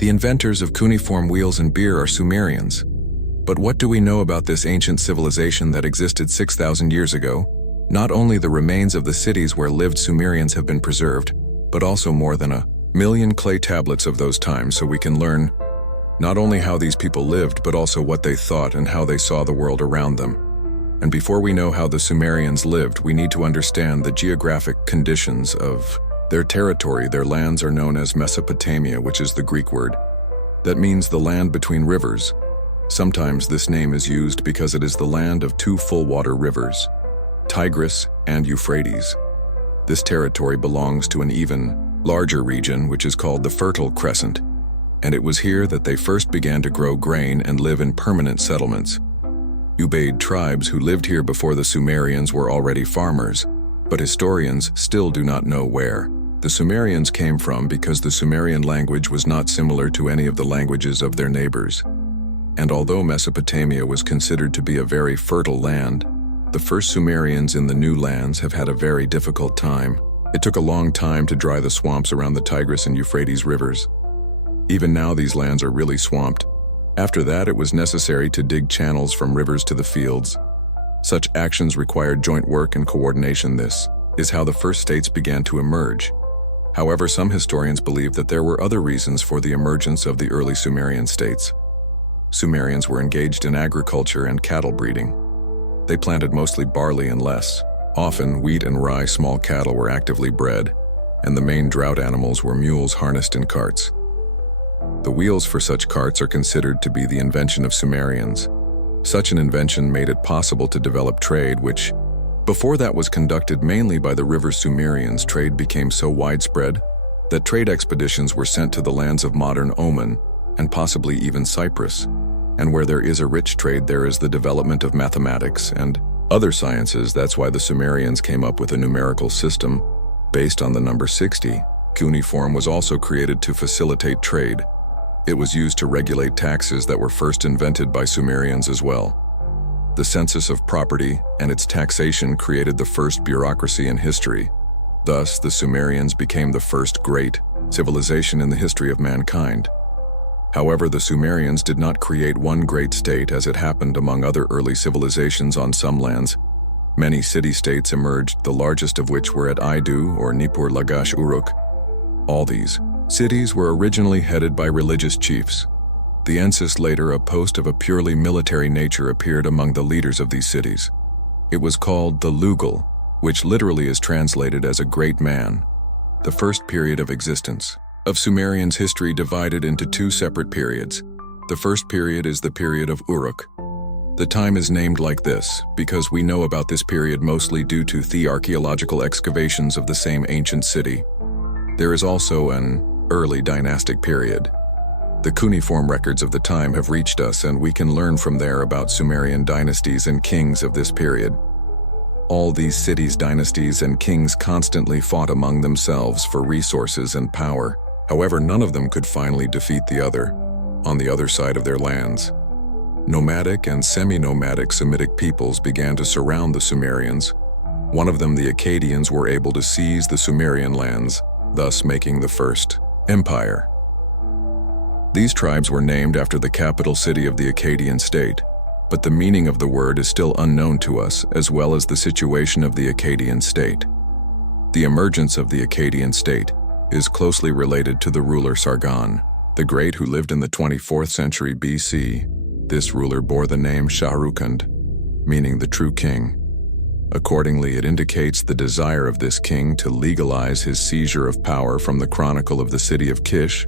The inventors of cuneiform wheels and beer are Sumerians. But what do we know about this ancient civilization that existed 6,000 years ago? Not only the remains of the cities where lived Sumerians have been preserved, but also more than 1,000,000 clay tablets of those times, so we can learn not only how these people lived, but also what they thought and how they saw the world around them. And before we know how the Sumerians lived, we need to understand the geographic conditions of their territory. Their lands are known as Mesopotamia, which is the Greek word. That means the land between rivers. Sometimes this name is used because it is the land of two full-water rivers, Tigris and Euphrates. This territory belongs to an even larger region, which is called the Fertile Crescent, and it was here that they first began to grow grain and live in permanent settlements. Ubaid tribes who lived here before the Sumerians were already farmers, but historians still do not know where the Sumerians came from, because the Sumerian language was not similar to any of the languages of their neighbors. And although Mesopotamia was considered to be a very fertile land, the first Sumerians in the new lands have had a very difficult time. It took a long time to dry the swamps around the Tigris and Euphrates rivers. Even now these lands are really swamped. After that, it was necessary to dig channels from rivers to the fields. Such actions required joint work and coordination. This is how the first states began to emerge. However, some historians believe that there were other reasons for the emergence of the early Sumerian states. Sumerians were engaged in agriculture and cattle breeding. They planted mostly barley and less. Often, wheat and rye small cattle were actively bred, and the main drought animals were mules harnessed in carts. The wheels for such carts are considered to be the invention of Sumerians. Such an invention made it possible to develop trade, which, before that, was conducted mainly by the river Sumerians. Trade became so widespread that trade expeditions were sent to the lands of modern Oman and possibly even Cyprus. And where there is a rich trade, there is the development of mathematics and other sciences. That's why the Sumerians came up with a numerical system based on the number 60. Cuneiform was also created to facilitate trade. It was used to regulate taxes that were first invented by Sumerians as well. The census of property and its taxation created the first bureaucracy in history. Thus, the Sumerians became the first great civilization in the history of mankind. However, the Sumerians did not create one great state as it happened among other early civilizations on some lands. Many city-states emerged, the largest of which were at Aidu or Nippur Lagash Uruk. All these cities were originally headed by religious chiefs. The Ensis later, a post of a purely military nature, appeared among the leaders of these cities. It was called the Lugal, which literally is translated as a great man. The first period of existence of Sumerians' history divided into two separate periods. The first period is the period of Uruk. The time is named like this because we know about this period mostly due to the archaeological excavations of the same ancient city. There is also an early dynastic period. The cuneiform records of the time have reached us, and we can learn from there about Sumerian dynasties and kings of this period. All these cities, dynasties, and kings constantly fought among themselves for resources and power. However, none of them could finally defeat the other on the other side of their lands. Nomadic and semi-nomadic Semitic peoples began to surround the Sumerians. One of them, the Akkadians, were able to seize the Sumerian lands, thus making the first empire. These tribes were named after the capital city of the Akkadian state, but the meaning of the word is still unknown to us, as well as the situation of the Akkadian state. The emergence of the Akkadian state is closely related to the ruler Sargon the Great, who lived in the 24th century BC. This ruler bore the name Shahrukand, meaning the true king. Accordingly, it indicates the desire of this king to legalize his seizure of power. From the Chronicle of the City of Kish,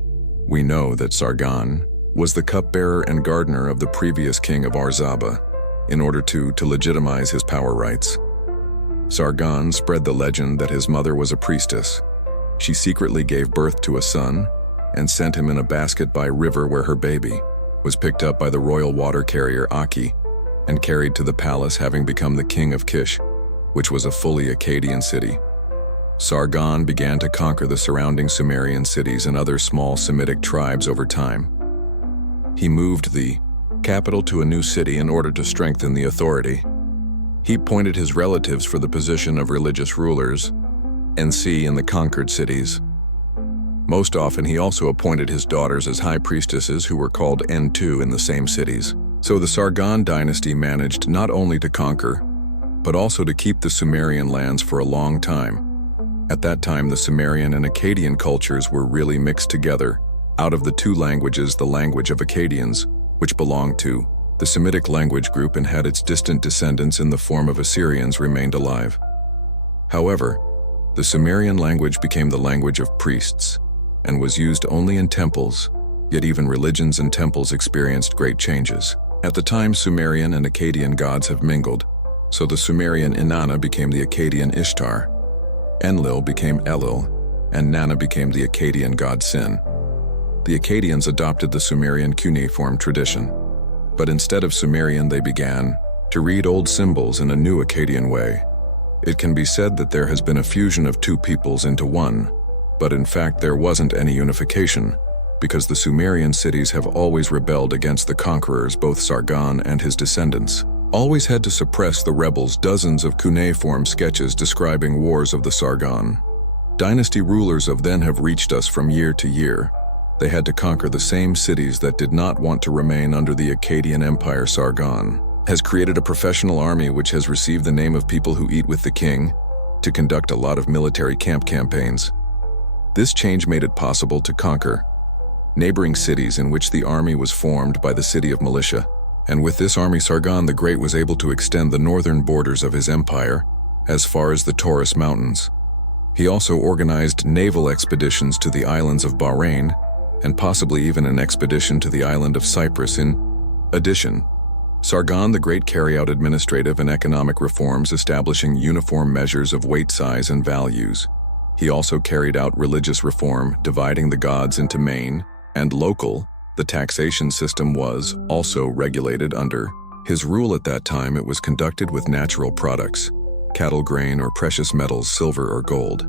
we know that Sargon was the cupbearer and gardener of the previous king of Arzaba, in order to legitimize his power rights. Sargon spread the legend that his mother was a priestess. She secretly gave birth to a son and sent him in a basket by a river, where her baby was picked up by the royal water carrier Aki and carried to the palace, having become the king of Kish, which was a fully Akkadian city. Sargon began to conquer the surrounding Sumerian cities and other small Semitic tribes over time. He moved the capital to a new city in order to strengthen the authority. He appointed his relatives for the position of religious rulers and in the conquered cities. Most often, he also appointed his daughters as high priestesses who were called N2 in the same cities. So the Sargon dynasty managed not only to conquer, but also to keep the Sumerian lands for a long time. At that time, the Sumerian and Akkadian cultures were really mixed together. Out of the two languages, the language of Akkadians, which belonged to the Semitic language group and had its distant descendants in the form of Assyrians, remained alive. However, the Sumerian language became the language of priests and was used only in temples, yet even religions and temples experienced great changes. At the time, Sumerian and Akkadian gods have mingled, so the Sumerian Inanna became the Akkadian Ishtar, Enlil became Elul, and Nanna became the Akkadian god Sin. The Akkadians adopted the Sumerian cuneiform tradition, but instead of Sumerian they began to read old symbols in a new Akkadian way. It can be said that there has been a fusion of two peoples into one, but in fact there wasn't any unification, because the Sumerian cities have always rebelled against the conquerors, both Sargon and his descendants. Always had to suppress the rebels. Dozens of cuneiform sketches describing wars of the Sargon dynasty rulers of then have reached us from year to year. They had to conquer the same cities that did not want to remain under the Akkadian Empire. Sargon has created a professional army which has received the name of people who eat with the king to conduct a lot of military camp campaigns. This change made it possible to conquer neighboring cities in which the army was formed by the city of militia. And with this army, Sargon the Great was able to extend the northern borders of his empire as far as the Taurus Mountains. He also organized naval expeditions to the islands of Bahrain and possibly even an expedition to the island of Cyprus. In addition, Sargon the Great carried out administrative and economic reforms, establishing uniform measures of weight, size, and values. He also carried out religious reform, dividing the gods into main and local. The taxation system was also regulated under his rule. At that time, it was conducted with natural products, cattle, grain, or precious metals, silver or gold.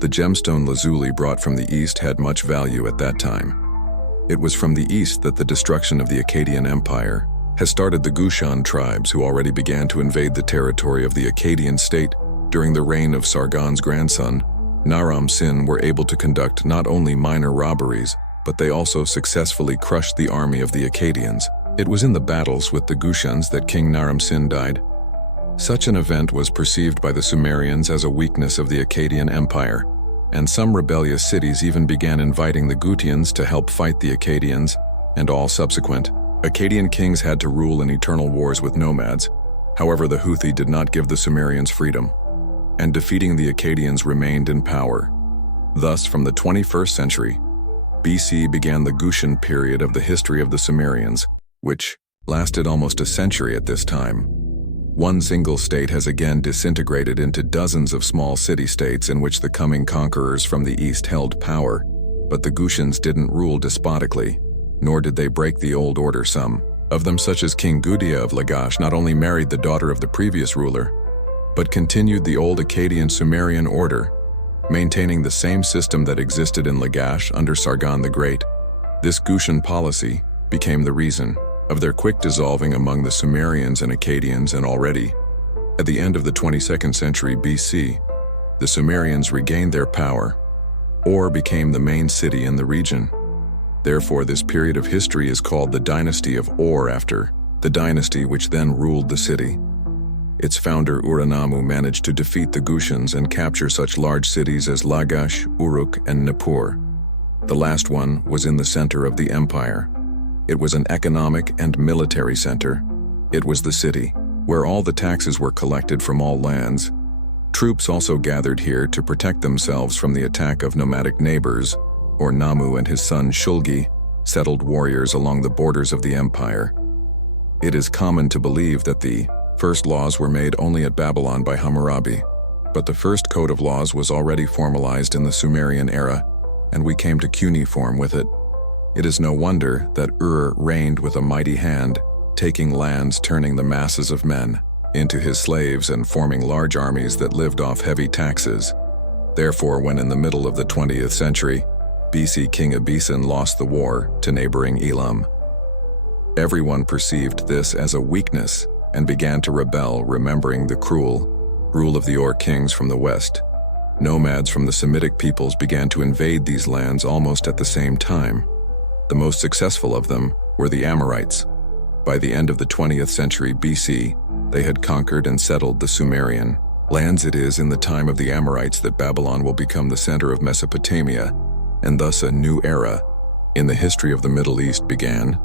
The gemstone lazuli brought from the east had much value at that time. It was from the east that the destruction of the Akkadian Empire has started. The Gushan tribes, who already began to invade the territory of the Akkadian state during the reign of Sargon's grandson, Naram Sin, were able to conduct not only minor robberies, but they also successfully crushed the army of the Akkadians. It was in the battles with the Gushans that King Naram Sin died. Such an event was perceived by the Sumerians as a weakness of the Akkadian Empire, and some rebellious cities even began inviting the Gutians to help fight the Akkadians, and all subsequent Akkadian kings had to rule in eternal wars with nomads. However, the Houthi did not give the Sumerians freedom, and defeating the Akkadians remained in power. Thus, from the 21st century BC began the Gushan period of the history of the Sumerians, which lasted almost a century. At this time, one single state has again disintegrated into dozens of small city-states in which the coming conquerors from the east held power. But the Gushans didn't rule despotically, nor did they break the old order. Some of them, such as King Gudea of Lagash, not only married the daughter of the previous ruler, but continued the old Akkadian Sumerian order, maintaining the same system that existed in Lagash under Sargon the Great. This Gushan policy became the reason of their quick dissolving among the Sumerians and Akkadians, and already, at the end of the 22nd century BC, the Sumerians regained their power, or became the main city in the region. Therefore, this period of history is called the Dynasty of Or, after the dynasty which then ruled the city. Its founder Uranamu managed to defeat the Gushans and capture such large cities as Lagash, Uruk, and Nippur. The last one was in the center of the empire. It was an economic and military center. It was the city where all the taxes were collected from all lands. Troops also gathered here to protect themselves from the attack of nomadic neighbors, or Namu and his son Shulgi, settled warriors along the borders of the empire. It is common to believe that the first laws were made only at Babylon by Hammurabi, but the first code of laws was already formalized in the Sumerian era, and we came to cuneiform with it. It is no wonder that reigned with a mighty hand, taking lands, turning the masses of men into his slaves, and forming large armies that lived off heavy taxes. Therefore, when in the middle of the 20th century BC, King Abisin lost the war to neighboring Elam, everyone perceived this as a weakness and began to rebel, remembering the cruel rule of the Or kings from the west. Nomads from the Semitic peoples began to invade these lands almost at the same time. The most successful of them were the Amorites. By the end of the 20th century BC, they had conquered and settled the Sumerian lands. It is in the time of the Amorites that Babylon will become the center of Mesopotamia, and thus a new era in the history of the Middle East began.